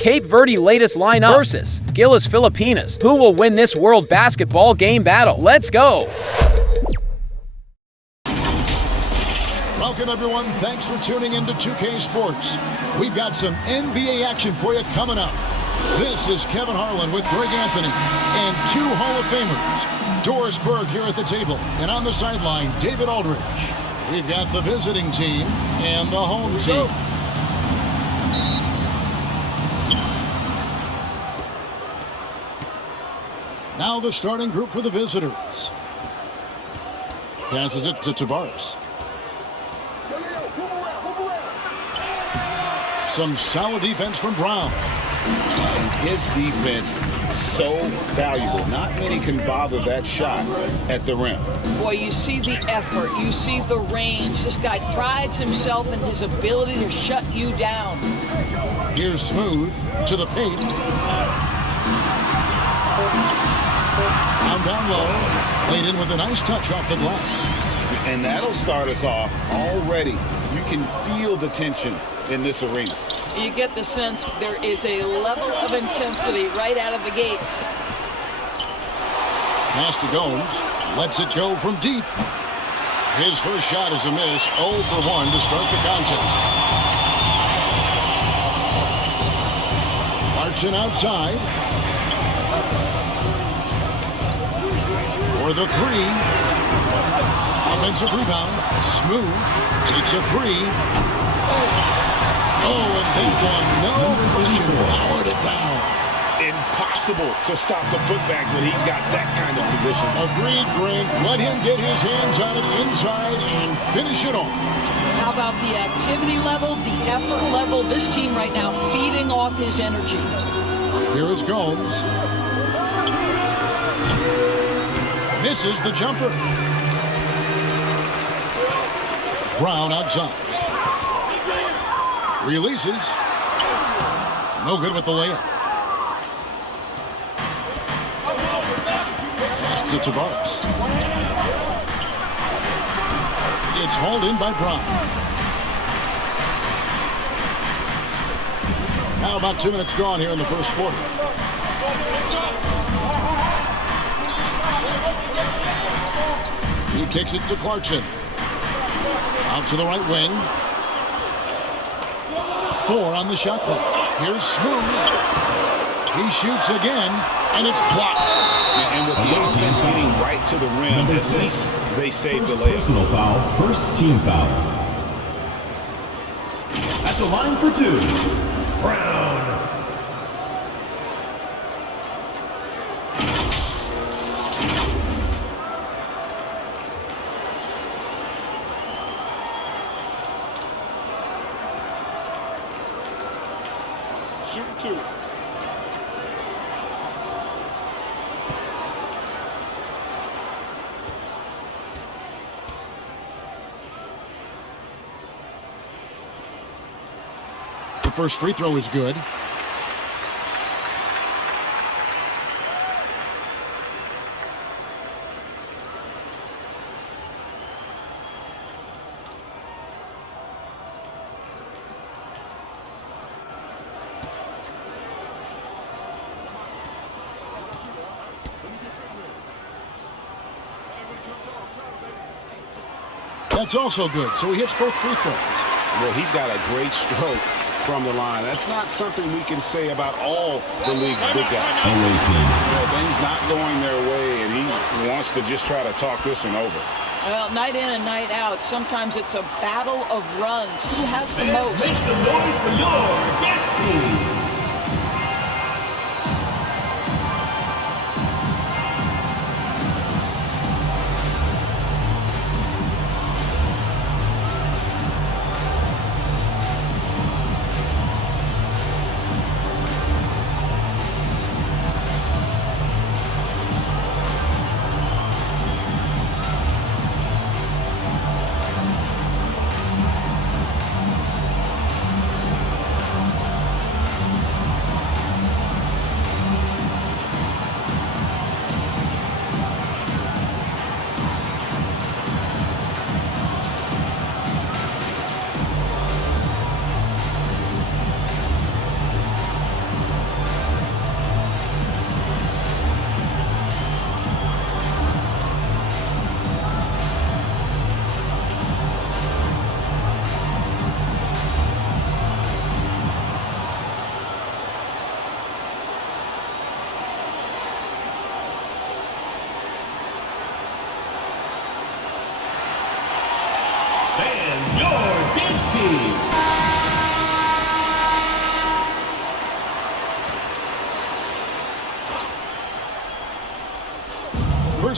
Cape Verde latest lineup versus GILAS Pilipinas. Who will win this World Basketball Game battle? Let's go! Welcome, everyone. Thanks for tuning into 2K Sports. We've got some NBA action for you coming up. This is Kevin Harlan with Greg Anthony and two Hall of Famers. Doris Berg here at the table, and on the sideline, David Aldridge. We've got the visiting team and the home team. Now the starting group for the visitors. Passes it to Tavares. Some solid defense from Brown. And his defense, so valuable. Not many can bother that shot at the rim. Boy, you see the effort. You see the range. This guy prides himself in his ability to shut you down. Here's Smooth to the paint. Down low. Laid in with a nice touch off the glass. And that'll start us off already. You can feel the tension in this arena. You get the sense there is a level of intensity right out of the gates. Pass to Gomes. Lets it go from deep. His first shot is a miss. 0 for 1 to start the contest. Marching outside. For the three. Offensive rebound. Smooth. Takes a three. Oh, and that one. No Christian powered it down. Impossible to stop the putback when he's got that kind of position. Agreed, Brent. Let him get his hands on it inside and finish it off. How about the activity level, the effort level? This team right now feeding off his energy. Here is Gomes. Misses the jumper. Brown outside. Releases. No good with the layup. Pass to Tavares. It's hauled in by Brown. Now about 2 minutes gone here in the first quarter. He kicks it to Clarkson. Out to the right wing. 4 on the shot clock. Here's Smooth. He shoots again, and it's blocked. And with the offense getting right to the rim, at least they saved the layup. Personal foul, first team foul. At the line for 2, Brown. Shooting 2. The first free throw is good. That's also good, so he hits both free throws. Well, he's got a great stroke from the line. That's not something we can say about all the league's big guys. Things not going their way, and he wants to just try to talk this one over. Well, night in and night out, sometimes it's a battle of runs. Who has the most? Make some noise for your dance team.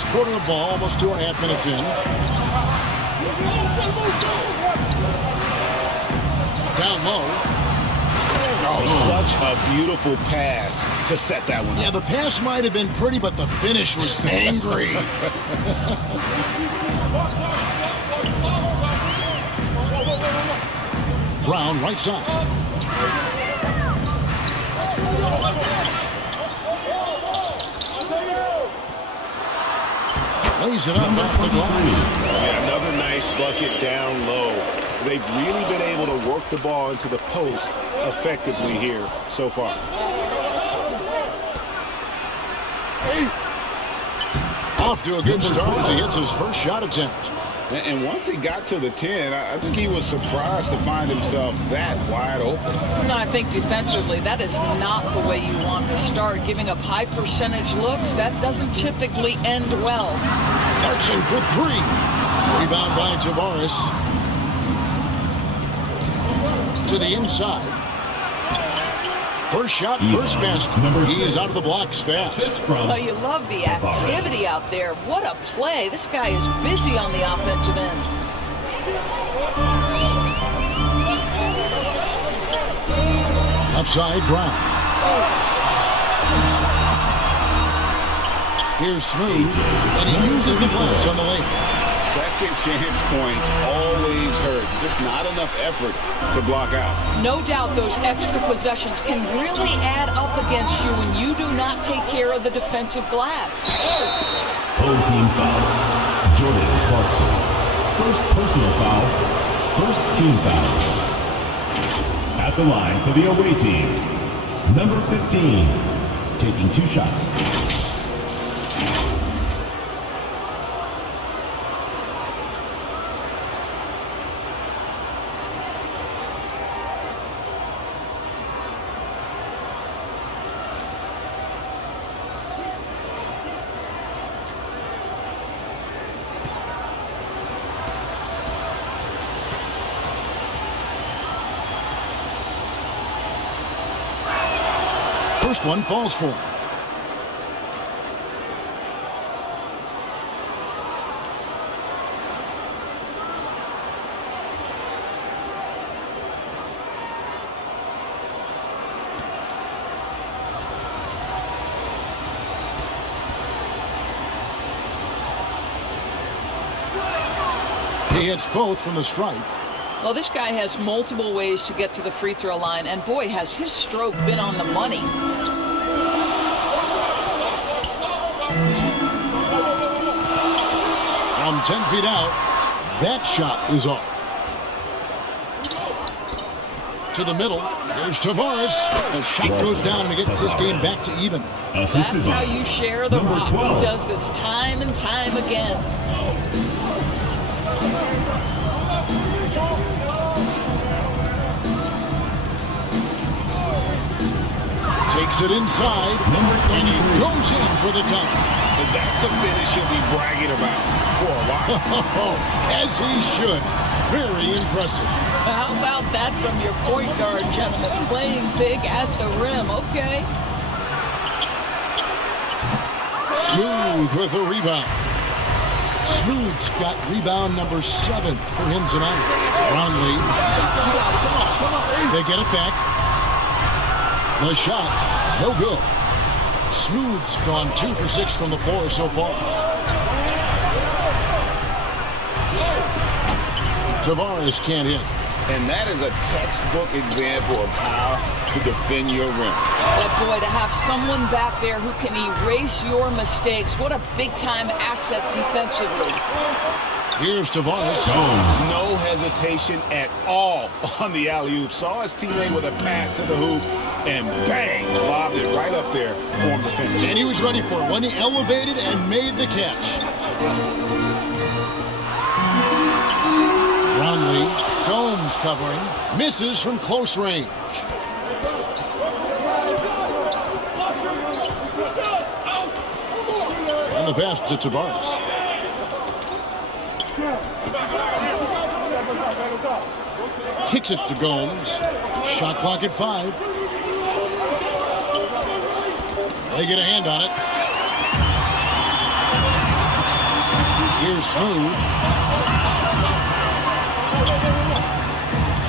Last quarter of ball, almost 2.5 minutes in. Down low. Oh, such a beautiful pass to set that one up. Yeah, the pass might have been pretty, but the finish was angry. Brown, right side. Lays it up off the glass. Yeah, another nice bucket down low. They've really been able to work the ball into the post effectively here so far. Off to a good start as he hits his first shot attempt. And once he got to the 10, I think he was surprised to find himself that wide open. No, I think defensively, that is not the way you want to start. Giving up high percentage looks, that doesn't typically end well. Clarkson for three. Rebound by Tavares. To the inside. First shot, first basket. He's out of the blocks fast. Oh, you love the activity out there. What a play. This guy is busy on the offensive end. Upside Brown. Here's Smooth, and he uses the glass on the lane. Second chance points always hurt. Just not enough effort to block out. No doubt those extra possessions can really add up against you when you do not take care of the defensive glass. Home team foul. Jordan Clarkson. First personal foul. First team foul. At the line for the away team, number 15, taking 2 shots. First one falls for him. He hits both from the stripe. Well, this guy has multiple ways to get to the free throw line, and boy, has his stroke been on the money. From 10 feet out, that shot is off. To the middle, here's Tavares. The shot goes down and it gets this game back to even. That's how you share the rock. He does this time and time again. Takes it inside, and he goes in for the dunk. That's a finish he'll be bragging about for a while. As he should. Very impressive. How about that from your point guard, gentlemen? Playing big at the rim, okay? Smooth with the rebound. Smooth's got rebound number 7 for him tonight. Brownlee. They get it back. The shot, no good. Smooth's gone 2 for 6 from the floor so far. Tavares can't hit. And that is a textbook example of how to defend your rim. But boy, to have someone back there who can erase your mistakes, what a big-time asset defensively. Here's Tavares. No hesitation at all on the alley-oop. Saw his teammate with a pat to the hoop, and bang, lobbed it right up there for him to finish. And he was ready for it when he elevated and made the catch. Brownlee, Gomes covering, misses from close range. And the pass to Tavares. Kicks it to Gomes. Shot clock at 5. They get a hand on it. smooth.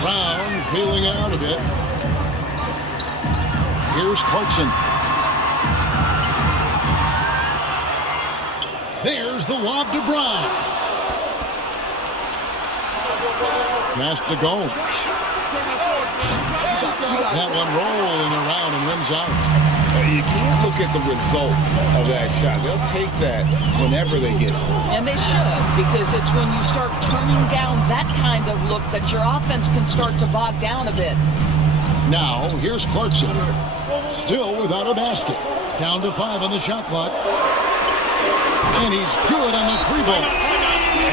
Brown feeling it out a bit. Here's Clarkson. There's the lob to Brown. Pass to Gomes. That one rolling around and rims out. You can't look at the result of that shot. They'll take that whenever they get it. And they should, because it's when you start turning down that kind of look that your offense can start to bog down a bit. Now, here's Clarkson. Still without a basket. Down to 5 on the shot clock. And he's good on the 3-ball.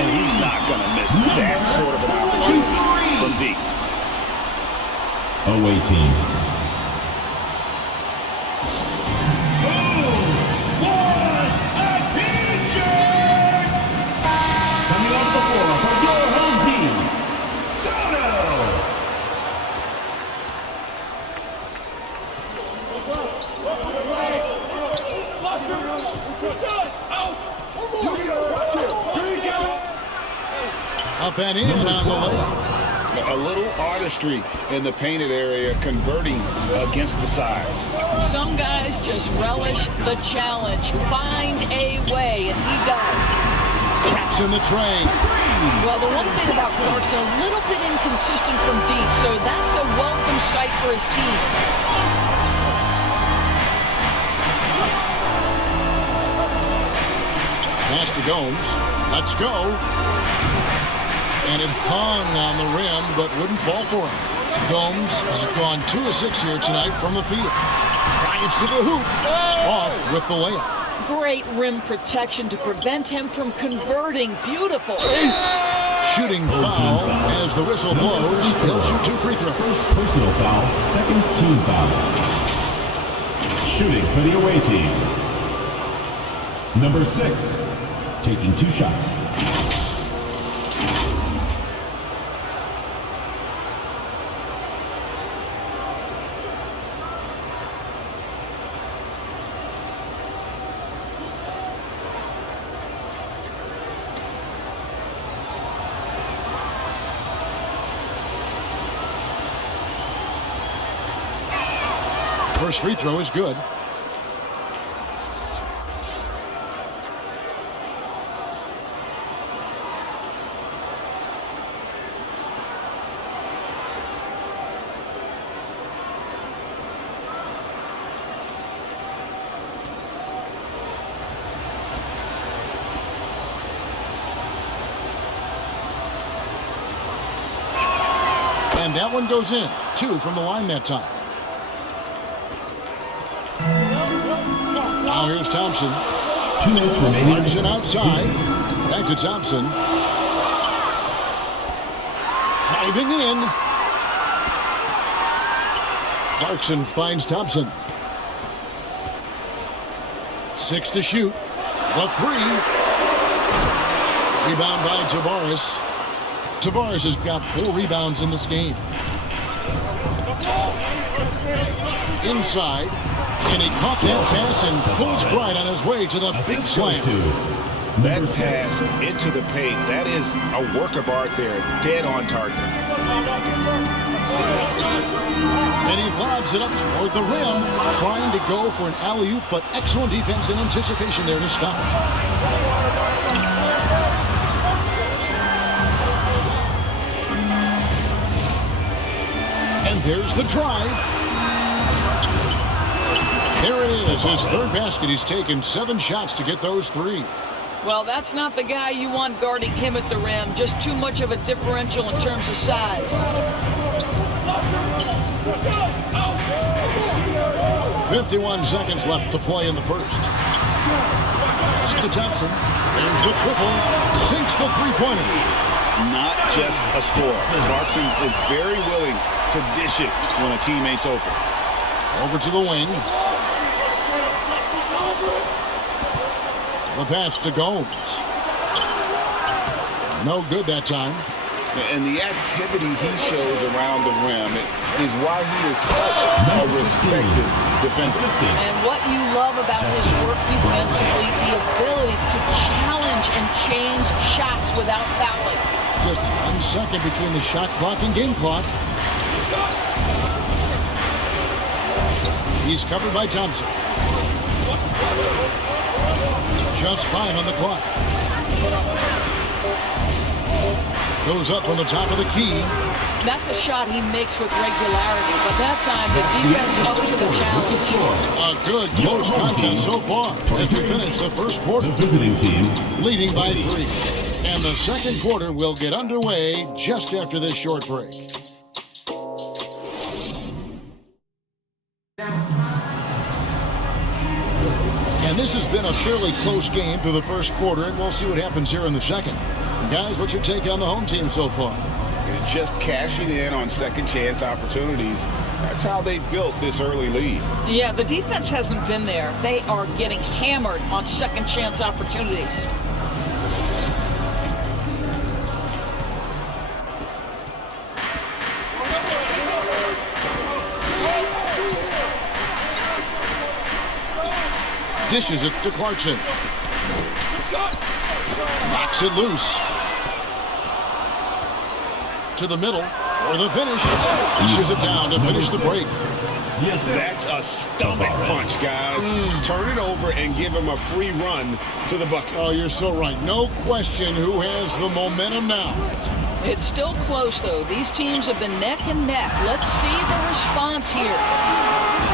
And he's not going to miss that sort of an opportunity from deep. Away team. Up and in on the layup. A little artistry in the painted area, converting against the size. Some guys just relish the challenge. Find a way, and he does. Traps in the tray. Well, the one thing about Clarkson, a little bit inconsistent from deep, so that's a welcome sight for his team. Pass to Gomes. Let's go. And it hung on the rim, but wouldn't fall for him. Gomes has gone 2 of 6 here tonight from the field. Drives to the hoop. Off with the layup. Great rim protection to prevent him from converting. Beautiful. Shooting foul as the whistle blows. He'll shoot 2 free throws. First personal foul, second team foul. Shooting for the away team. Number 6, taking 2 shots. First free throw is good. And that one goes in. 2 from the line that time. Now here's Thompson. 2 minutes remaining. Clarkson outside. Back to Thompson. Driving in. Clarkson finds Thompson. 6 to shoot. The 3. Rebound by Tavares. Tavares has got 4 rebounds in this game. Inside. And he caught that pass in full stride on his way to the big slam. That pass into the paint, that is a work of art there. Dead on target. And he lobs it up toward the rim, trying to go for an alley-oop, but excellent defense and anticipation there to stop it. And there's the drive. There it is, his 3rd basket. He's taken 7 shots to get those 3. Well, that's not the guy you want guarding him at the rim. Just too much of a differential in terms of size. 51 seconds left to play in the first. Pass to Thompson. There's the triple. Sinks the 3-pointer. Not just a score. Clarkson is very willing to dish it when a teammate's open. Over to the wing. The pass to Gomes. No good that time. And the activity he shows around the rim is why he is such a respected defender. And what you love about his work defensively, the ability to challenge and change shots without fouling. Just 1 second between the shot clock and game clock. He's covered by Thompson. Just 5 on the clock. Goes up from the top of the key. That's a shot he makes with regularity, but that time the defense ups the challenge. A good close contest so far as we finish the first quarter. The visiting team Leading by 3. And the second quarter will get underway just after this short break. And this has been a fairly close game through the first quarter, and we'll see what happens here in the second. Guys, what's your take on the home team so far? Just cashing in on second chance opportunities. That's how they built this early lead. Yeah, the defense hasn't been there. They are getting hammered on second chance opportunities. Dishes it to Clarkson. Knocks it loose. To the middle for the finish. Dishes it down to finish the break. Yes, That's a stomach punch, guys. Turn it over and give him a free run to the bucket. Oh, you're so right. No question who has the momentum now. It's still close, though. These teams have been neck and neck. Let's see the response here.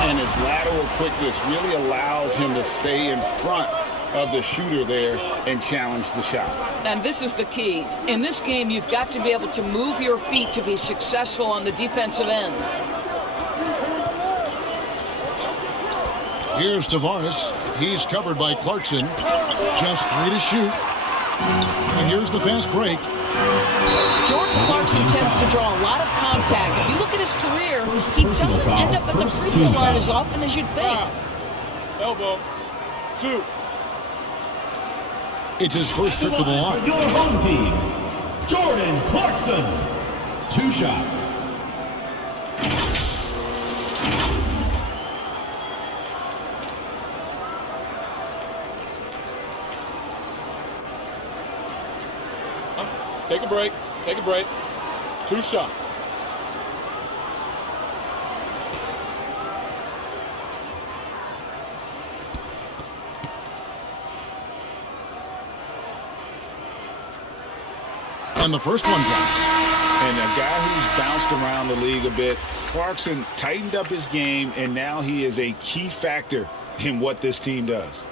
And his lateral quickness really allows him to stay in front of the shooter there and challenge the shot. And this is the key. In this game, you've got to be able to move your feet to be successful on the defensive end. Here's Tavares. He's covered by Clarkson. Just 3 to shoot. And here's the fast break. Jordan Clarkson tends to draw a lot of contact. If you look at his career, he doesn't end up at the free throw line as often as you'd think. Elbow. 2. It's his first trip to the line. your home team, Jordan Clarkson. 2 shots. Take a break. Take a break. 2 shots. And the first one drops. And a guy who's bounced around the league a bit, Clarkson tightened up his game, and now he is a key factor in what this team does.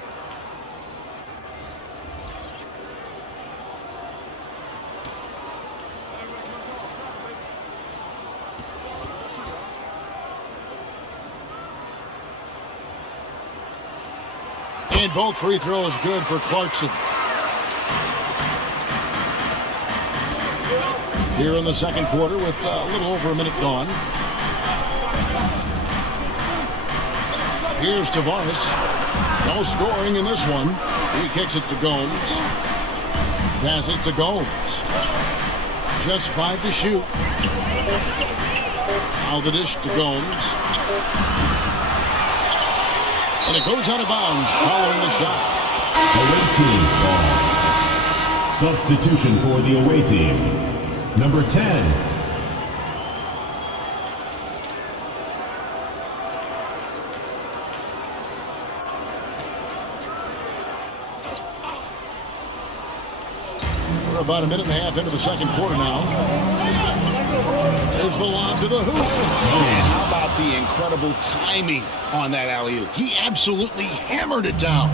And both free throws good for Clarkson. Here in the second quarter with a little over a minute gone. Here's Tavares. No scoring in this one. He kicks it to Gomes. Passes to Gomes. Just 5 to shoot. Now the dish to Gomes. And it goes out of bounds following the shot. Away team ball. Substitution for the away team. Number 10. We're about a minute and a half into the second quarter now. There's the lob to the hoop. And how about the incredible timing on that alley-oop? He absolutely hammered it down.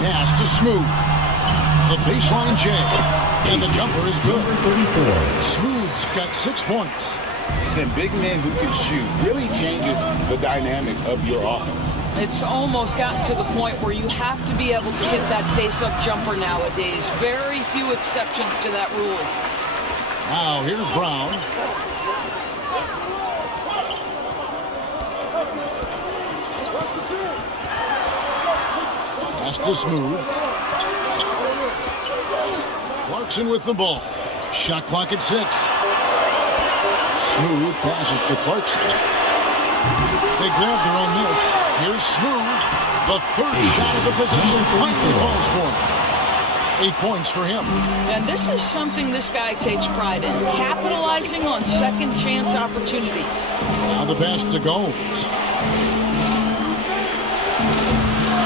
Pass to Smooth. The baseline jam. And the jumper is good. Number 34. Smooth's got 6 points. And big men who can shoot really changes the dynamic of your offense. It's almost gotten to the point where you have to be able to hit that face-up jumper nowadays. Very few exceptions to that rule. Now here's Brown. Pass to Smooth. Clarkson with the ball. Shot clock at 6. Smooth passes to Clarkson. They grab their own miss. Here's Smooth. The third shot of the possession finally falls for him. 8 points for him. And this is something this guy takes pride in, capitalizing on second chance opportunities. Now the pass to Gomes.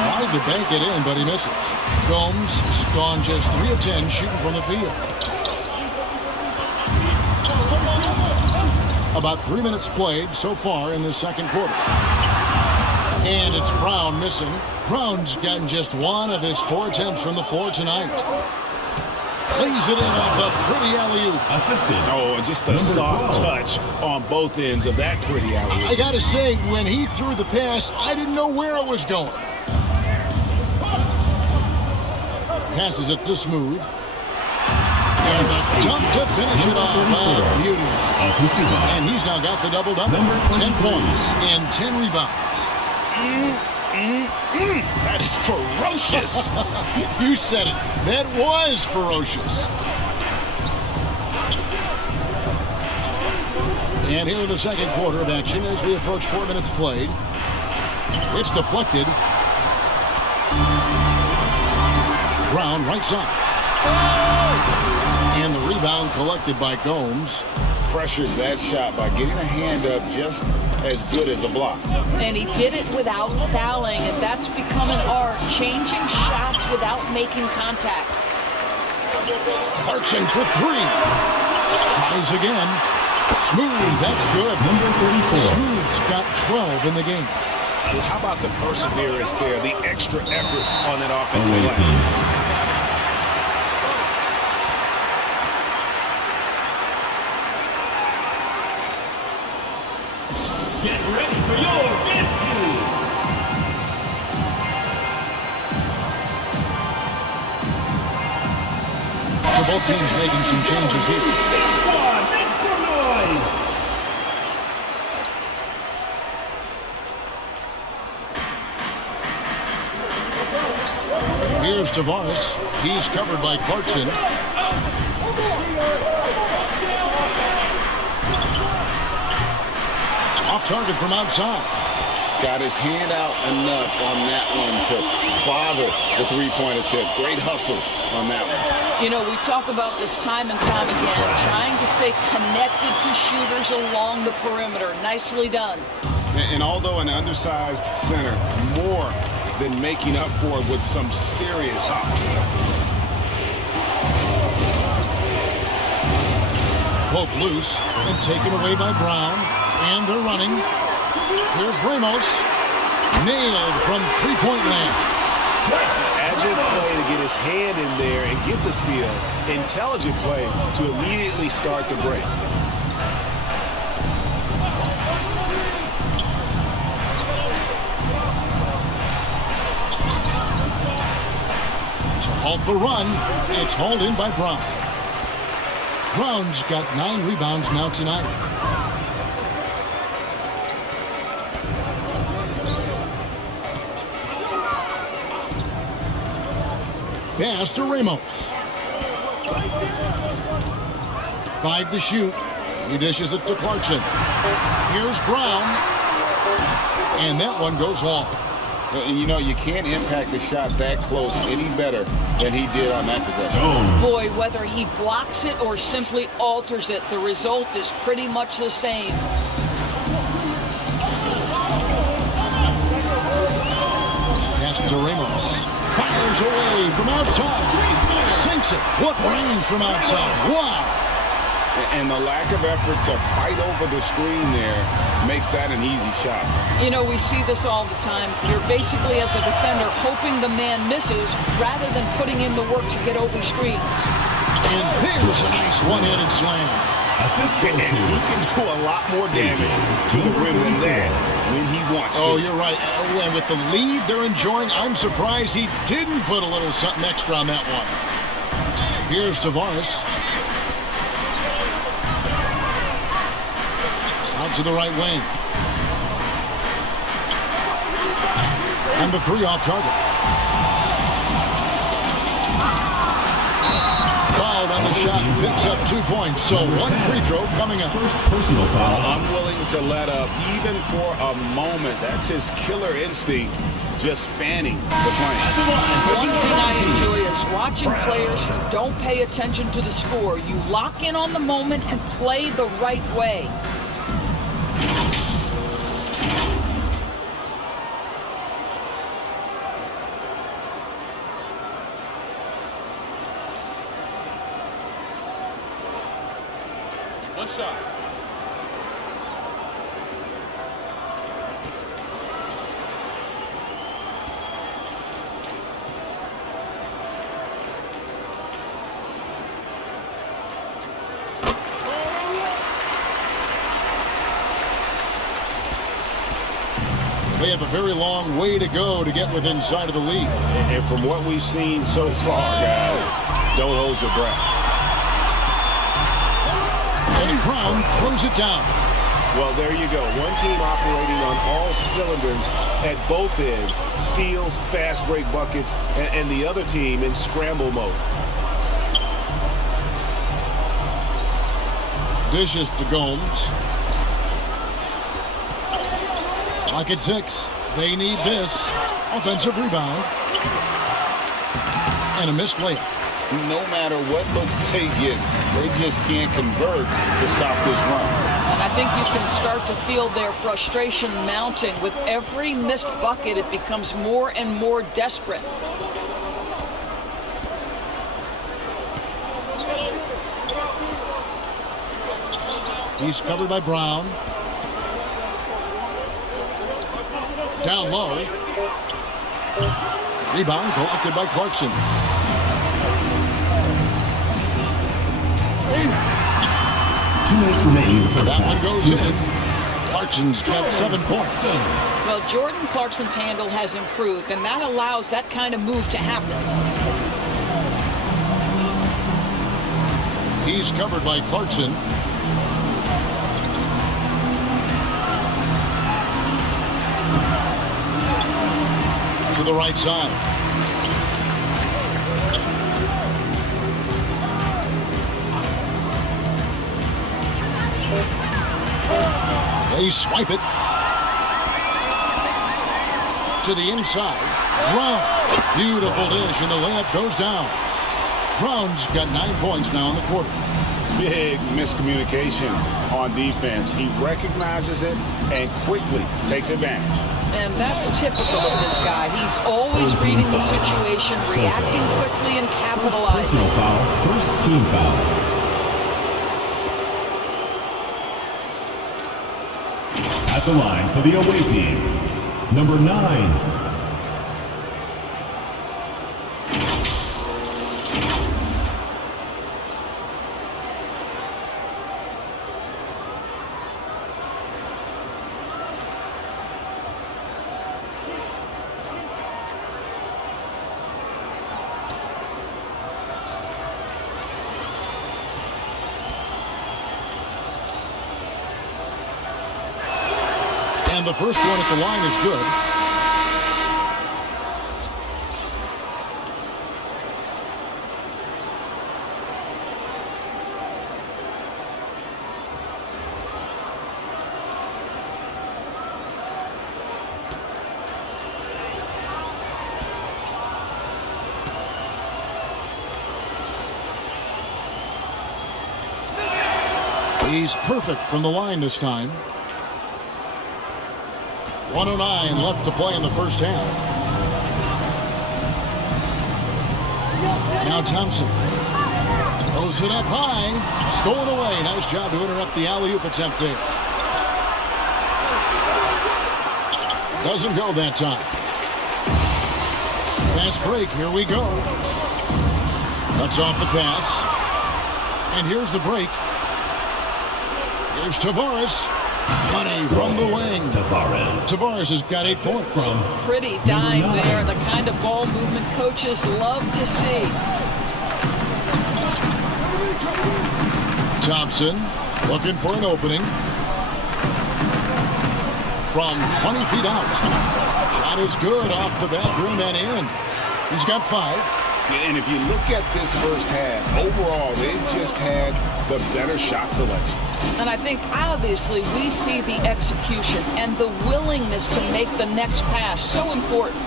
Tried to bank it in, but he misses. Gomes has gone just 3 of 10 shooting from the field. About 3 minutes played so far in the second quarter. And it's Brown missing. Brown's gotten just 1 of his 4 attempts from the floor tonight. Plays it in off a pretty alley-oop. Assisted. Oh, and just a soft touch on both ends of that pretty alley-oop. I got to say, when he threw the pass, I didn't know where it was going. Passes it to Smooth. And a dunk to finish it off. Beauty. And he's now got the double-double. 10 points and 10 rebounds. That is ferocious. You said it. That was ferocious. And here in the second quarter of action as we approach 4 minutes played. It's deflected. Brown right side. And the rebound collected by Gomes. Pressured that shot by getting a hand up just as good as a block. And he did it without fouling, and that's become an art, changing shots without making contact. Clarkson for 3. Tries again. Smooth, that's good. Number 34. Smooth's got 12 in the game. How about the perseverance there, the extra effort on that offensive line? Get ready for your dance team. So both teams making some changes here. Squad, make some noise. Here's Tavares. He's covered by Clarkson. Off target from outside. Got his hand out enough on that one to bother the three-point attempt. Great hustle on that one. You know, we talk about this time and time again, trying to stay connected to shooters along the perimeter. Nicely done. And although an undersized center, more than making up for it with some serious hops. Poke loose and taken away by Brown. And they're running. Here's Ramos. Nailed from three-point land. Agile play to get his hand in there and get the steal. Intelligent play to immediately start the break. To halt the run, it's hauled in by Brown. Brown's got 9 rebounds now tonight. Pass to Ramos. 5 to shoot. He dishes it to Clarkson. Here's Brown. And that one goes long. And you know, you can't impact the shot that close any better than he did on that possession. Boy, whether he blocks it or simply alters it, the result is pretty much the same. Pass to Ramos. Fires away from outside. Sinks it. What range from outside. Wow. And the lack of effort to fight over the screen there makes that an easy shot. You know, we see this all the time. You're basically, as a defender, hoping the man misses rather than putting in the work to get over screens. And there's a nice one-handed slam. Assist And he can do a lot more damage to the rim than that when he wants to. Oh, you're right. And with the lead they're enjoying, I'm surprised he didn't put a little something extra on that one. Here's Tavares. Out to the right wing. And the 3 off target. shot picks up 2 points, so one free throw coming up. First personal foul. Unwilling to let up even for a moment. That's his killer instinct, just fanning the flame. One thing I enjoy is watching players who don't pay attention to the score. You lock in on the moment and play the right way. One shot. They have a very long way to go to get within sight of the lead. And from what we've seen so far, guys, don't hold your breath. And Brown throws it down. Well, there you go. One team operating on all cylinders at both ends. Steals, fast break buckets, and the other team in scramble mode. Dishes to Gomes. Clock at 6. They need this. Offensive rebound. And a missed layup. No matter what looks they get, they just can't convert to stop this run. And I think you can start to feel their frustration mounting. With every missed bucket, it becomes more and more desperate. He's covered by Brown. Down low. Rebound collected by Clarkson. 2 minutes remaining. That one goes in. Clarkson's got 7 points. Well, Jordan Clarkson's handle has improved, and that allows that kind of move to happen. He's covered by Clarkson. To the right side. They swipe it to the inside. Brown, beautiful dish, and the layup goes down. Brown's got 9 points now in the quarter. Big miscommunication on defense. He recognizes it and quickly takes advantage. And that's typical of this guy. He's always reading the situation, reacting quickly, and capitalizing. Personal foul. First team foul. At the line for the away team, number 9. And the first one at the line is good. He's perfect from the line this time. 1:09 left to play in the first half. Now Thompson throws it up high. Stolen away. Nice job to interrupt the alley-oop attempt there. Doesn't go that time. Fast break. Here we go. Cuts off the pass. And here's the break. Here's Tavares. Money from the wing. Tavares has got 8 points. Pretty dime there, the kind of ball movement coaches love to see. Thompson looking for an opening. From 20 feet out. Shot is good off the back rim and in. He's got 5. And if you look at this first half, overall, they've just had the better shot selection. And I think, obviously, we see the execution and the willingness to make the next pass so important.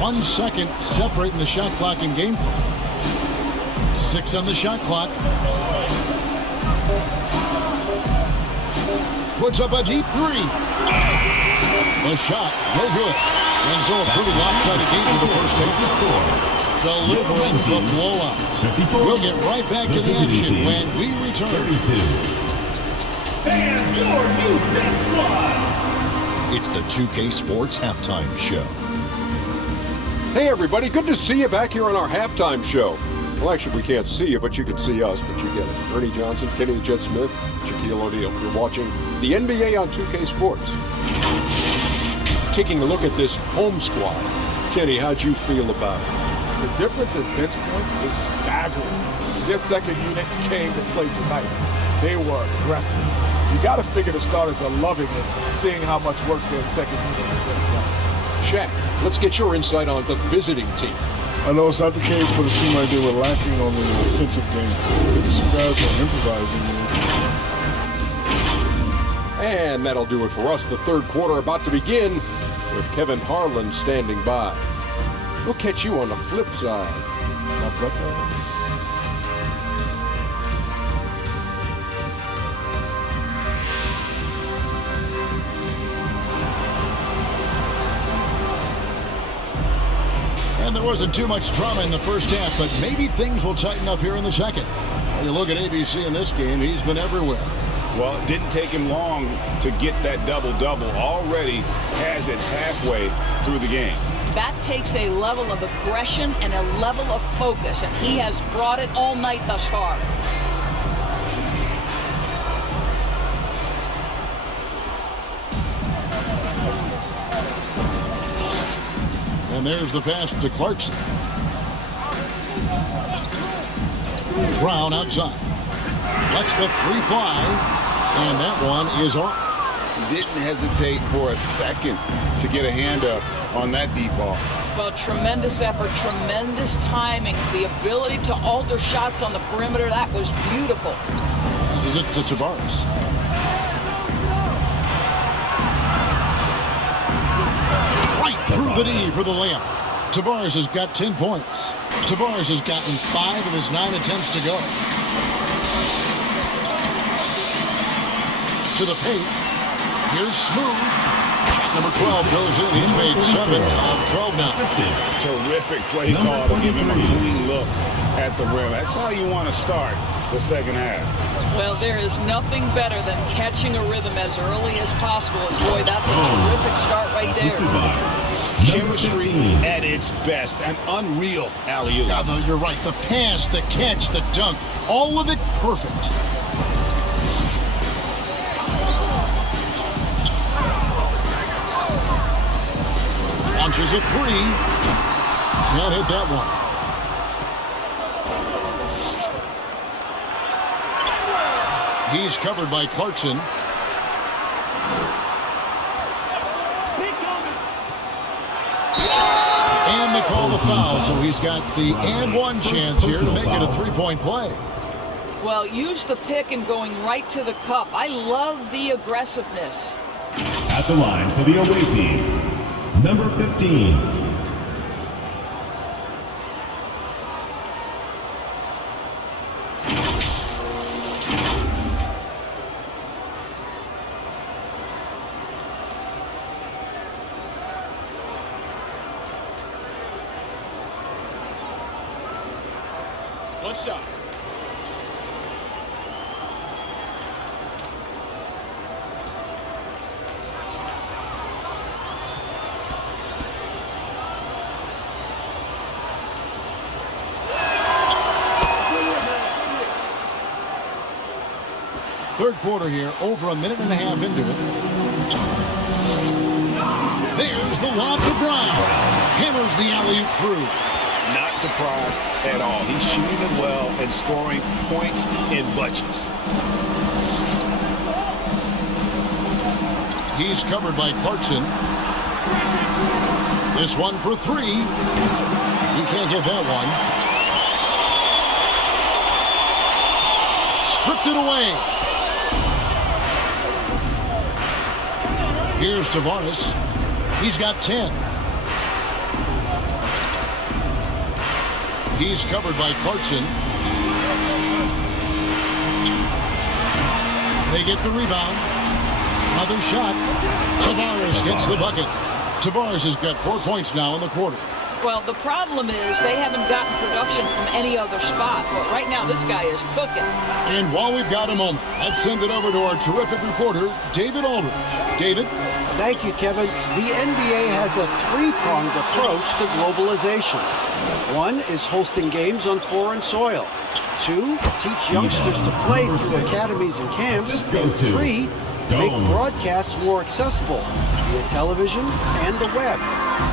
1 second separating the shot clock and game clock. 6 on the shot clock. Puts up a deep 3. The shot, no good. And so a pretty lopsided game in the first half. Delivering the blowout. We'll get right back to the action when we return. 32. And your youth next squad. It's the 2K Sports Halftime Show. Hey everybody, good to see you back here on our halftime show. Well, actually we can't see you, but you can see us, but you get it. Ernie Johnson, Kenny the Jet Smith, Shaquille O'Neal. You're watching the NBA on 2K Sports. Taking a look at this home squad. Kenny, how'd you feel about it? The difference in bench points is staggering. Their second unit came to play tonight. They were aggressive. You got to figure the starters are loving it, seeing how much work their second unit has done. Shaq, let's get your insight on the visiting team. I know it's not the case, but it seemed like they were lacking on the offensive game. Maybe some guys are improvising. And that'll do it for us. The third quarter about to begin with Kevin Harlan standing by. We'll catch you on the flip side. And there wasn't too much drama in the first half, but maybe things will tighten up here in the second. When you look at ABC in this game, he's been everywhere. Well, it didn't take him long to get that double-double. Already has it halfway through the game. That takes a level of aggression and a level of focus, and he has brought it all night thus far. And there's the pass to Clarkson. Brown outside. Lets the free fly, and that one is off. Didn't hesitate for a second to get a hand up on that deep ball. Well, tremendous effort, tremendous timing, the ability to alter shots on the perimeter. That was beautiful. This is it to Tavares. Right through the knee for the layup. Tavares has got 10 points. Tavares has gotten 5 of his 9 attempts to go. To the paint. Here's Smooth. Number 12 goes in. He's made 7 of 12 now. Terrific play call to give him a clean look at the rim. That's how you want to start the second half. Well, there is nothing better than catching a rhythm as early as possible. And boy, that's a terrific start right there. Chemistry at its best. An unreal alley-oop. Yeah, you're right. The pass, the catch, the dunk. All of it perfect. Launches a 3. Can't hit that one. He's covered by Clarkson. And they call the foul, so he's got the and one chance here to make it a 3-point play. Well, use the pick and going right to the cup. I love the aggressiveness. At the line for the away team, number 15. One shot. Third quarter here, over a minute and a half into it. There's the lob to Brown. Hammers the alley-oop through. Not surprised at all. He's shooting it well and scoring points in bunches. He's covered by Clarkson. This one for 3. He can't get that one. stripped it away. Here's Tavares. He's got 10. He's covered by Clarkson. They get the rebound. Another shot. Tavares gets the bucket. Tavares has got 4 points now in the quarter. Well, the problem is they haven't gotten production from any other spot. But right now, this guy is cooking. And while we've got a moment, let's send it over to our terrific reporter, David Aldridge. David? Thank you, Kevin. The NBA has a three-pronged approach to globalization. One is hosting games on foreign soil. Two, teach youngsters to play through academies and camps. And three, make broadcasts more accessible via television and the web.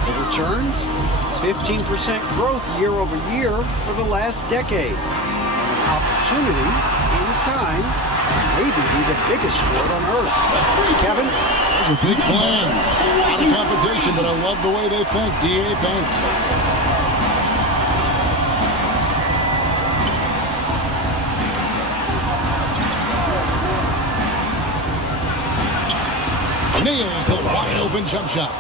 The returns? 15% growth year over year for the last decade. And an opportunity, in time, maybe be the biggest sport on earth. Kevin? Those are big plans. Not a competition, but I love the way they think. DA, thanks. Nails the wide-open jump shot.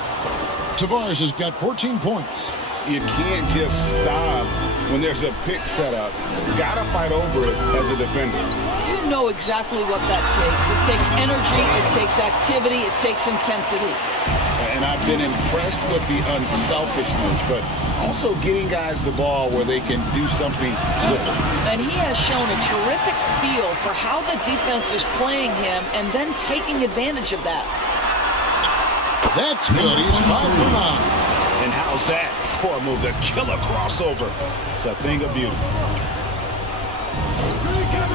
Tavares has got 14 points. You can't just stop when there's a pick set up. You gotta fight over it as a defender. You know exactly what that takes. It takes energy, it takes activity, it takes intensity. And I've been impressed with the unselfishness, but also getting guys the ball where they can do something different. And he has shown a terrific feel for how the defense is playing him and then taking advantage of that. That's good. He's 5 for 9. And how's that for a move? The killer crossover. It's a thing of beauty.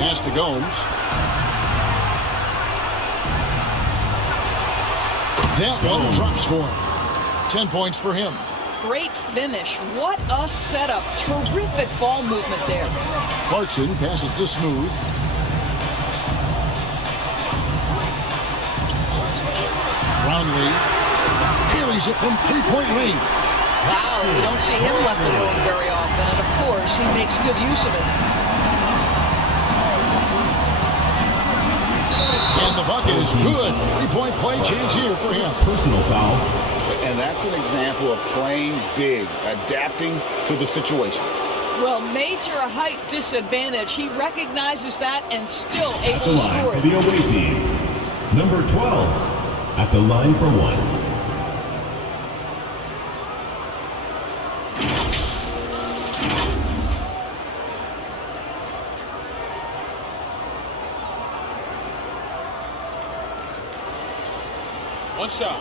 Pass to Gomes. That one drops for him. 10 points for him. Great finish. What a setup. Terrific ball movement there. Clarkson passes to Smooth. Brownlee carries it from three-point range. Wow, you don't see him left alone very often, and of course, he makes good use of it. And the bucket is good. Three-point play chance here for him. Personal foul. And that's an example of playing big, adapting to the situation. Well, major height disadvantage. He recognizes that and still At able the to line score for it. the away team, number 12. At the line for one. One shot.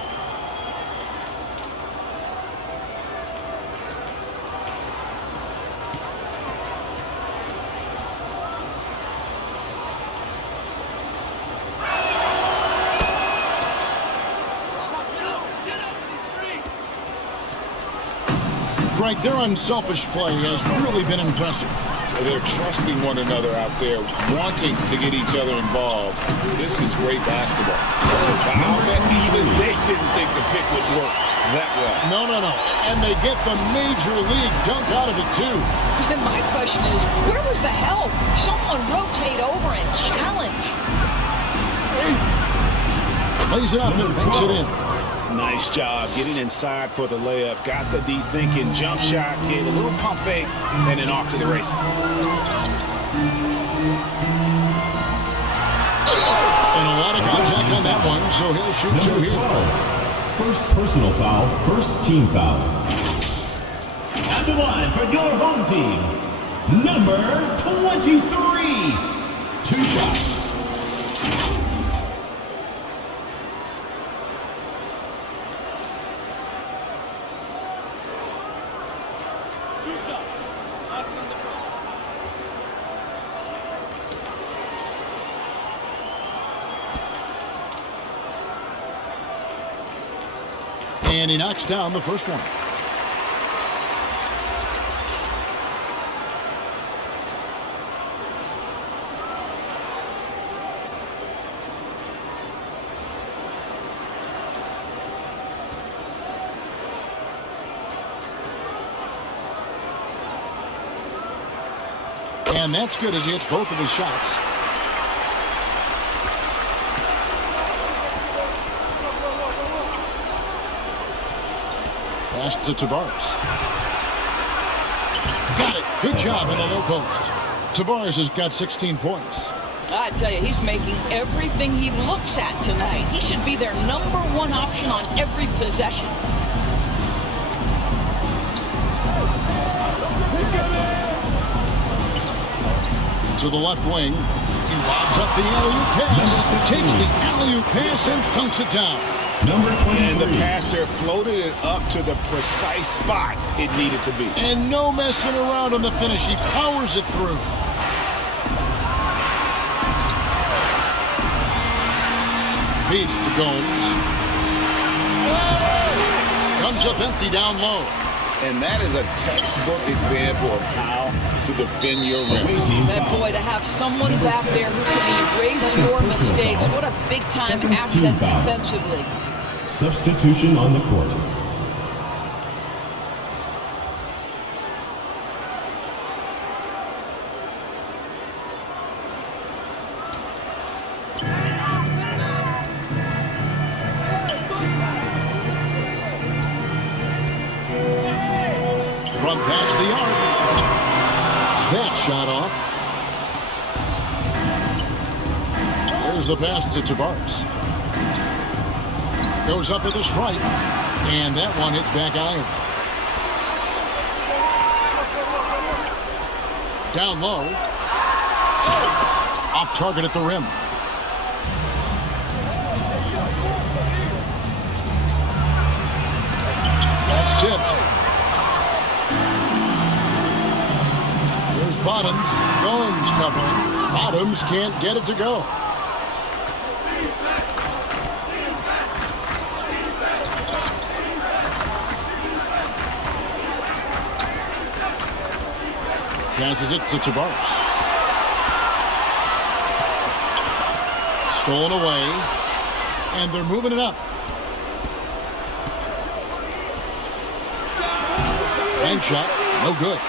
Greg, their unselfish play has really been impressive. They're trusting one another out there, wanting to get each other involved. This is great basketball. I'll bet even they didn't think the pick would work that well. No. And they get the major league dunk out of it, too. And my question is, where was the help? Someone rotate over and challenge. Lays it up and banks it in. Nice job getting inside for the layup. Got the D thinking, jump shot, gave a little pump fake, and then off to the races. And a lot of contact on that one, so he'll shoot two Number here. 12. First personal foul, first team foul. At the line for your home team, number 23. 2 shots. And he knocks down the first one. And that's good as he hits both of his shots. Pass to Tavares. Got it. Good job in the low post. Tavares has got 16 points. I tell you, he's making everything he looks at tonight. He should be their #1 option on every possession. To the left wing. He lobs up the alley-oop pass. Takes the alley-oop pass and dunks it down. Number 23. And the pass there floated it up to the precise spot it needed to be. And no messing around on the finish. He powers it through. Feeds to Gomes. Comes up empty down low. And that is a textbook example of how to defend your rim. That boy, to have someone back there who can erase your mistakes. What a big-time asset defensively. Substitution on the court. From past the arc. That shot off. There's the pass to Tavares. Goes up with a strike. And that one hits back iron. Down low. Off target at the rim. That's tipped. There's Bottoms. Gomes covering. Bottoms can't get it to go. Passes it to Tavares. Stolen away. And they're moving it up. Bank shot. No good.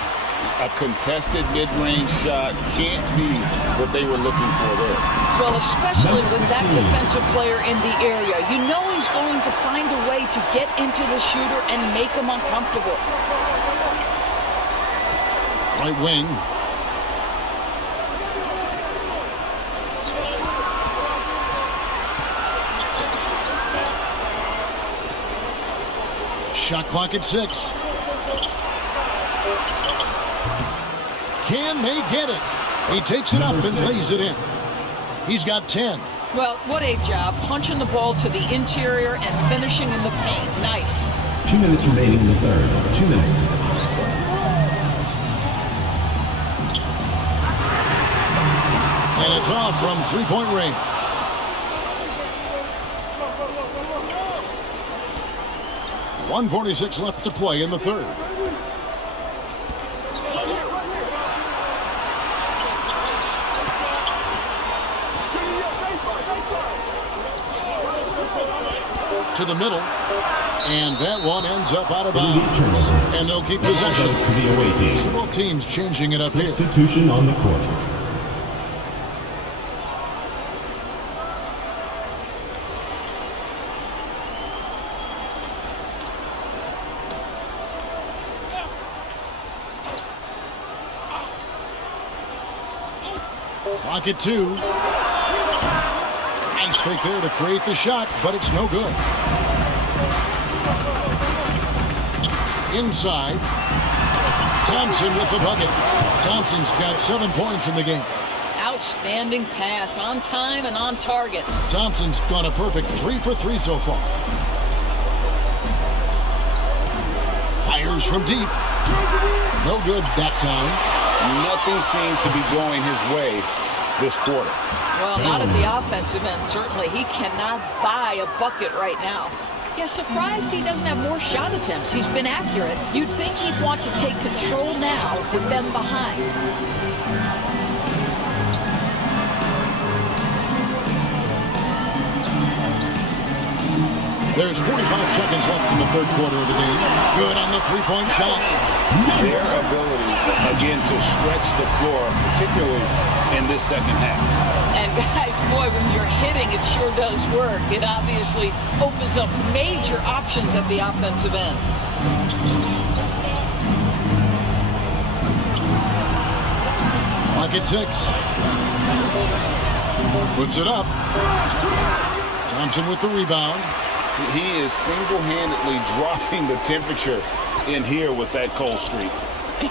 A contested mid-range shot can't be what they were looking for there. Well, especially with that defensive player in the area. You know he's going to find a way to get into the shooter and make him uncomfortable. Right wing. Shot clock at 6. Can they get it? He takes it up and lays it in. He's got 10. Well, what a job. Punching the ball to the interior and finishing in the paint. Nice. 2 minutes remaining in the third. 2 minutes. And it's off from three-point range. .146 left to play in the third. To the middle. And that one ends up out of bounds. And they'll keep possession. To the away team. So both teams changing it up here. Substitution on the court. Clock at 2. Nice fake there to create the shot, but it's no good. Inside. Thompson with the bucket. Thompson's got 7 points in the game. Outstanding pass, on time and on target. Thompson's gone a perfect 3 for 3 so far. Fires from deep. No good that time. Nothing seems to be going his way this quarter. Well, not at the offensive end, certainly. He cannot buy a bucket right now. Yeah, surprised he doesn't have more shot attempts. He's been accurate. You'd think he'd want to take control now with them behind. There's 45 seconds left in the third quarter of the game. Good on the three-point shot. Their ability, again, to stretch the floor, particularly in this second half. And guys, boy, when you're hitting, it sure does work. It obviously opens up major options at the offensive end. Clock at 6. Puts it up. Thompson with the rebound. He is single-handedly dropping the temperature in here with that cold streak.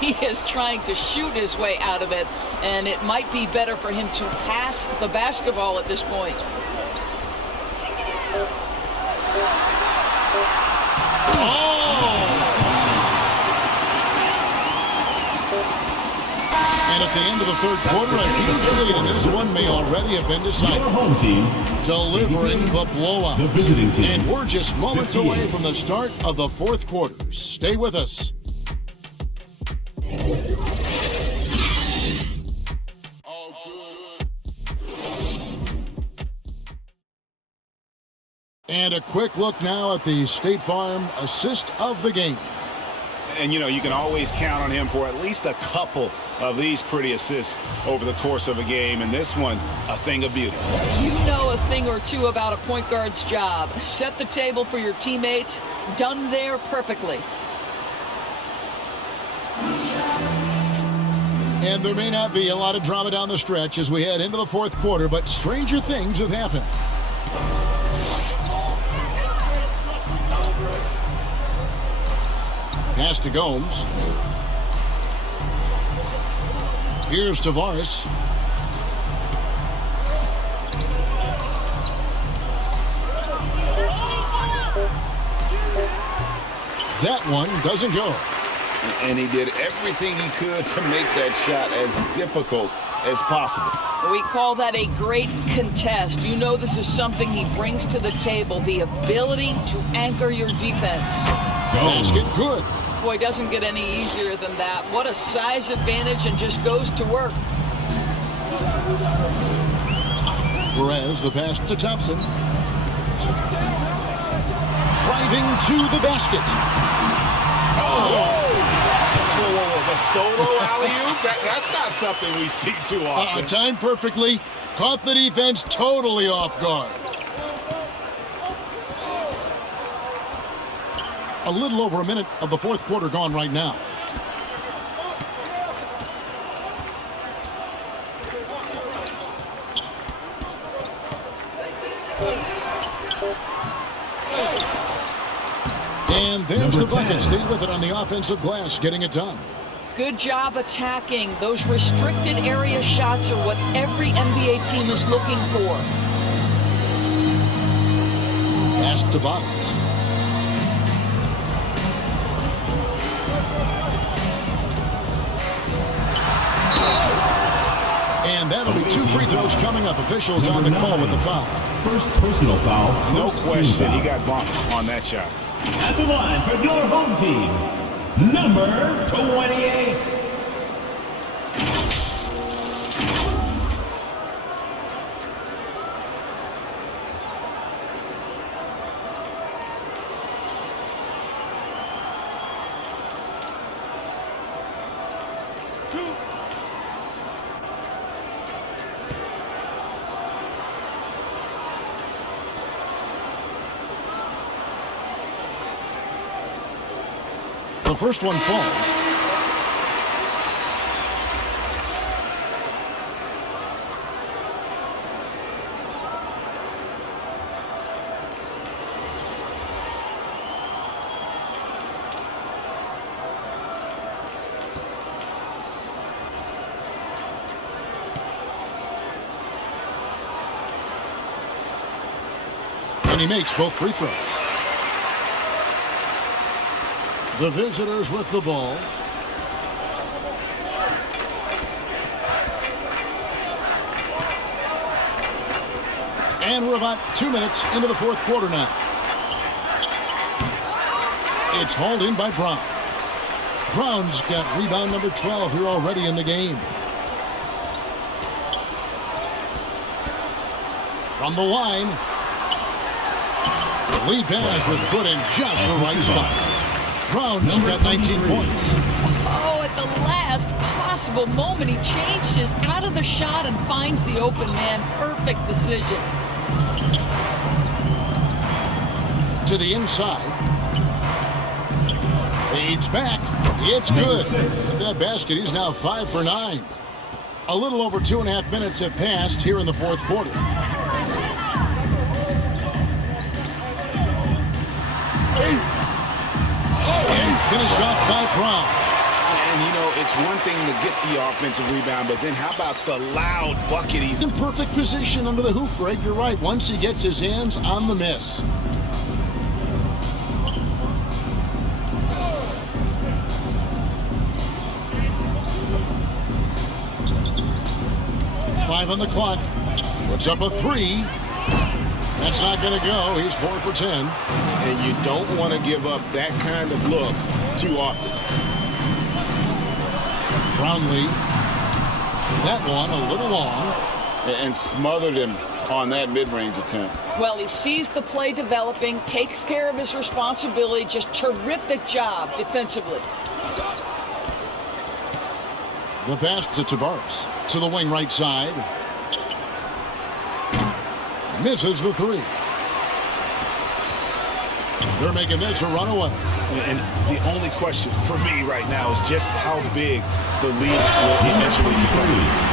He is trying to shoot his way out of it, and it might be better for him to pass the basketball at this point. And at the end of the third quarter, a huge lead, and this one may already have been decided. Your home team Delivering the blowout. the visiting team. And we're just moments 58. away from the start of the fourth quarter. Stay with us. And a quick look now at the State Farm assist of the game. And, you know, you can always count on him for at least a couple of these pretty assists over the course of a game. And this one, a thing of beauty. You know a thing or two about a point guard's job. Set the table for your teammates. Done there perfectly. And there may not be a lot of drama down the stretch as we head into the fourth quarter, but stranger things have happened. Pass to Gomes. Here's Tavares. That one doesn't go. And he did everything he could to make that shot as difficult as possible. We call that a great contest. You know this is something he brings to the table, the ability to anchor your defense. Basket good. Boy, doesn't get any easier than that. What a size advantage, and just goes to work. Perez, the pass to Thompson. Driving to the basket. The solo alley-oop, that's not something we see too often. Timed perfectly. Caught the defense totally off guard. A little over a minute of the fourth quarter gone right now. And there's the bucket. Stay with it on the offensive glass, getting it done. Good job attacking. Those restricted area shots are what every NBA team is looking for. Pass to Bottoms. And that'll be 2 free throws coming up. Officials on the call with the foul. First personal foul. No First question, team he foul. got bumped on that shot. At the line for your home team, number 28. The first one falls. And he makes both free throws. The visitors with the ball. And we're about 2 minutes into the fourth quarter now. It's hauled in by Brown. Brown's got rebound number 12 here already in the game. From the line. Lead pass was put in just the right spot. Brown's got 19 points. Oh, at the last possible moment, he changes out of the shot and finds the open man. Perfect decision. To the inside. Fades back. It's good. With that basket, he's now 5 for 9. A little over 2.5 minutes have passed here in the fourth quarter. And finished off by Brown. And, you know, it's one thing to get the offensive rebound, but then how about the loud bucket? He's in perfect position under the hoop break. You're right. Once he gets his hands on the miss. Five on the clock. Puts up a 3. That's not going to go. He's 4 for 10. And you don't want to give up that kind of look too often. Brownlee. That one a little long. And smothered him on that mid-range attempt. Well, he sees the play developing, takes care of his responsibility. Just terrific job defensively. The pass to Tavares. To the wing right side. Misses the 3. They're making this a runaway. And the only question for me right now is just how big the lead will eventually become.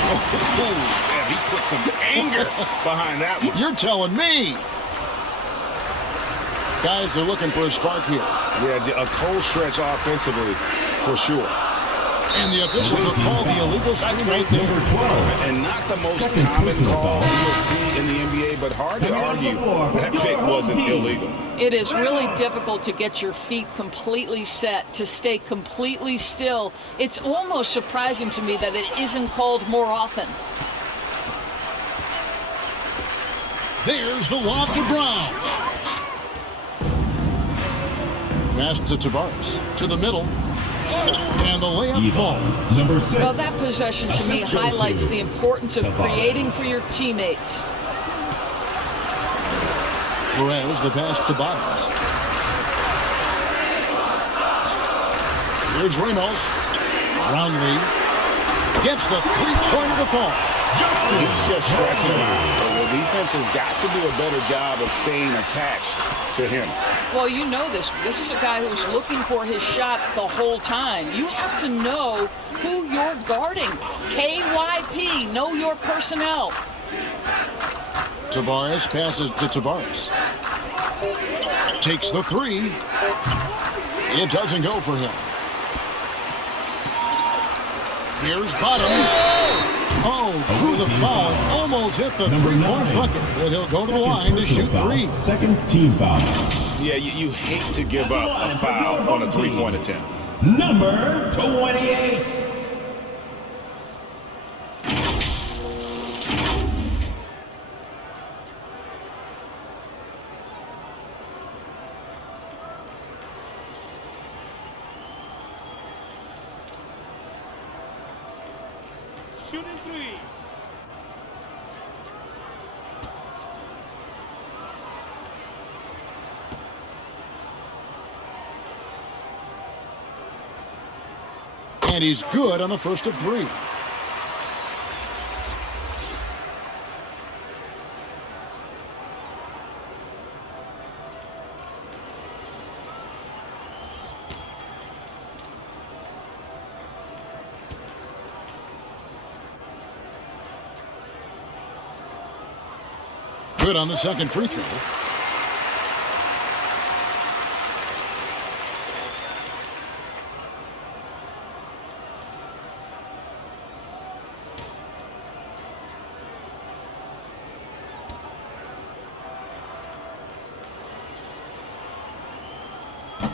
Oh, man, he put some anger behind that one. You're telling me. Guys are looking for a spark here. Yeah, a cold stretch offensively for sure. And the officials have called the illegal screen right there. Number 12. And not the most common call you'll see in the NBA, but hard to argue that pick wasn't illegal. It is really difficult to get your feet completely set, to stay completely still. It's almost surprising to me that it isn't called more often. There's the lob to Brown. Pass to Tavares. To the middle. And the layup falls. Number 6. Well, that possession to me highlights the importance of creating for your teammates. Perez, the pass to Bottoms. Here's Reynolds. Brownlee gets the three-pointer to fall. He's just stretching out. The defense has got to do a better job of staying attached to him. Well, you know this. This is a guy who's looking for his shot the whole time. You have to know who you're guarding. KYP, know your personnel. Tavares passes to Tavares. Takes the 3. It doesn't go for him. Here's Bottoms. Oh, drew the foul. Almost hit the three-point bucket. But he'll go to the line to shoot 3. Second team foul. Yeah, you hate to give up a foul on a three-point attempt. Number 28. Shooting 3. And he's good on the first of 3. Good on the second free throw.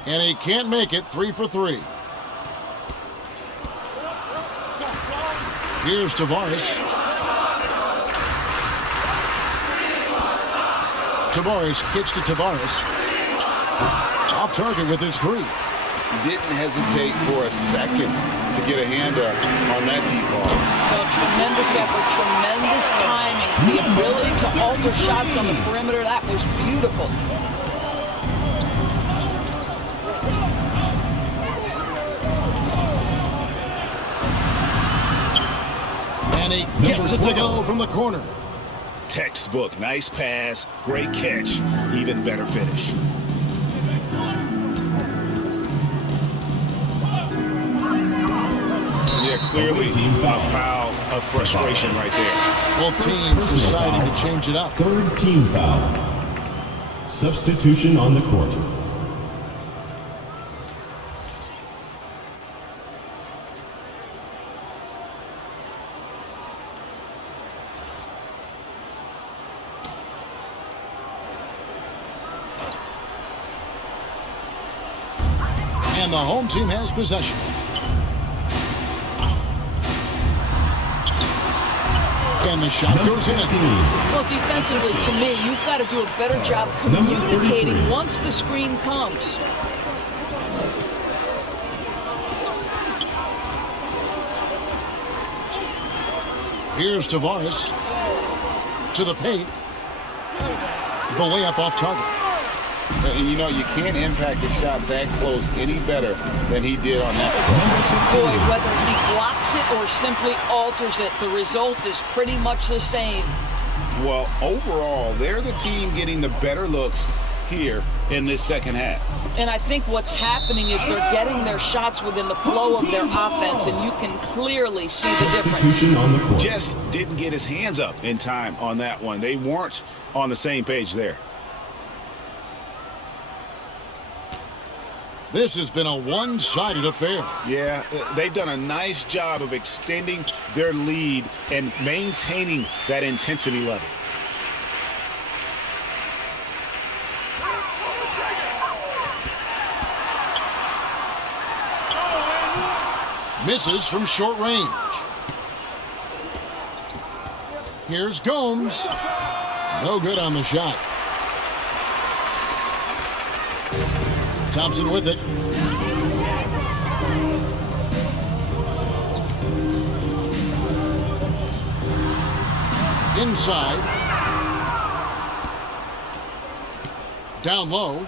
And he can't make it. 3 for 3. Here's Tavares. Tavares kicks to Tavares. Off target with his 3. Didn't hesitate for a second to get a hand up on that deep ball. Tremendous effort, tremendous timing. The ability to alter shots on the perimeter, that was beautiful. And he gets it to go from the corner. Textbook. Nice pass. Great catch. Even better finish. Yeah, clearly a foul of frustration right there. Both teams deciding to change it up. Third team foul. Substitution on the court. And the home team has possession. And the shot goes in. Well, defensively, to me, you've got to do a better job communicating once the screen comes. Here's Tavares to the paint. The layup off target. And you know, you can't impact the shot that close any better than he did on that. Boy, whether he blocks it or simply alters it, the result is pretty much the same. Well, overall, they're the team getting the better looks here in this second half. And I think what's happening is they're getting their shots within the flow of their offense, and you can clearly see the difference. Just didn't get his hands up in time on that one. They weren't on the same page there. This has been a one-sided affair. Yeah, they've done a nice job of extending their lead and maintaining that intensity level. Misses from short range. Here's Gomes. No good on the shot. Thompson with it. Inside. Down low.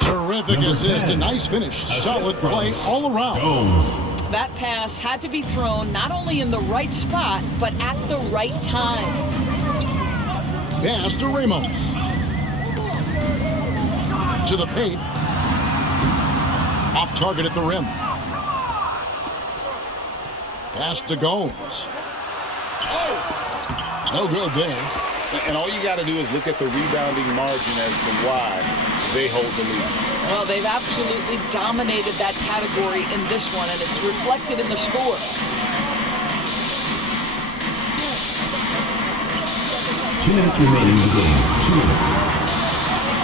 Terrific assist. A nice finish. Solid play all around. That pass had to be thrown not only in the right spot, but at the right time. Pass to Ramos. To the paint. Off target at the rim. Pass to Gomes. No good there. And all you got to do is look at the rebounding margin as to why they hold the lead. Well, they've absolutely dominated that category in this one, and it's reflected in the score. 2 minutes remaining in the game. 2 minutes.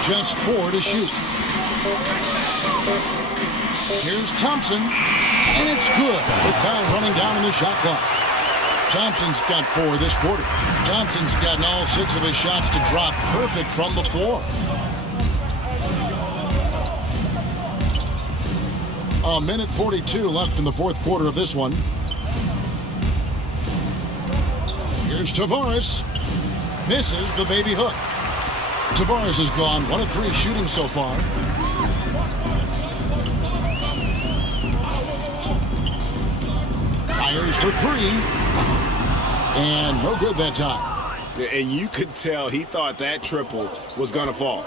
Just 4 to shoot. Here's Thompson, and it's good with time running down in the shot clock. Thompson's got 4 this quarter. Thompson's gotten all 6 of his shots to drop perfect from the floor. A minute 42 left in the fourth quarter of this one. Here's Tavares. Misses the baby hook. Tavares has gone 1 of 3 shooting so far. Fires for 3. And no good that time. And you could tell he thought that triple was going to fall.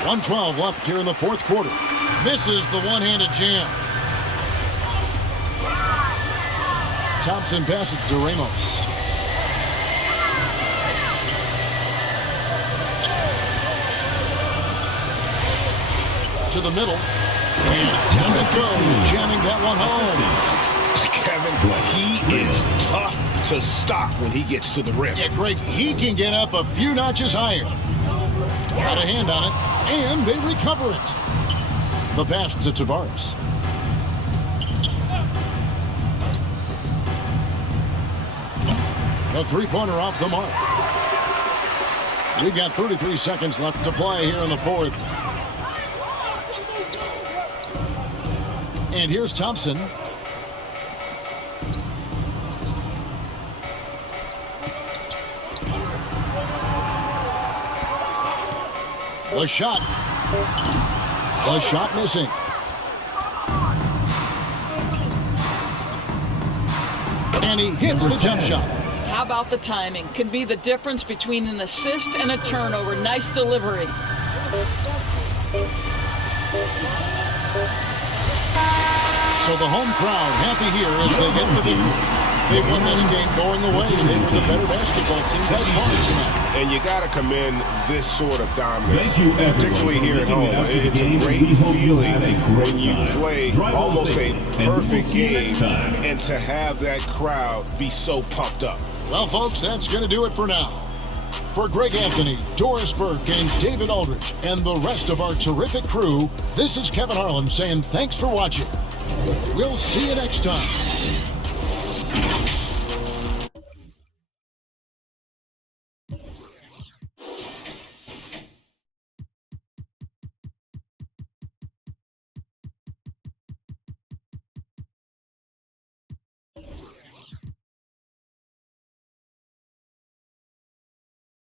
.112 left here in the fourth quarter. Misses the one-handed jam. Thompson passes to Ramos. To the middle. And down it goes, jamming that one home. Kevin, he is tough to stop when he gets to the rim. Yeah, Greg, he can get up a few notches higher. Got a hand on it, and they recover it. The pass to Tavares. A three-pointer off the mark. We've got 33 seconds left to play here in the fourth. And here's Thompson. The shot. The shot missing. And he hits the jump shot. How about the timing? Can be the difference between an assist and a turnover. Nice delivery. So the home crowd happy here as they get the victory. They won this game going away. They were the better basketball team by far tonight. And you got to commend this sort of dominance, particularly here at home. It's a great feeling when you play almost a perfect game and to have that crowd be so pumped up. Well, folks, that's going to do it for now. For Greg Anthony, Doris Burke, and David Aldridge, and the rest of our terrific crew, this is Kevin Harlan saying thanks for watching. We'll see you next time.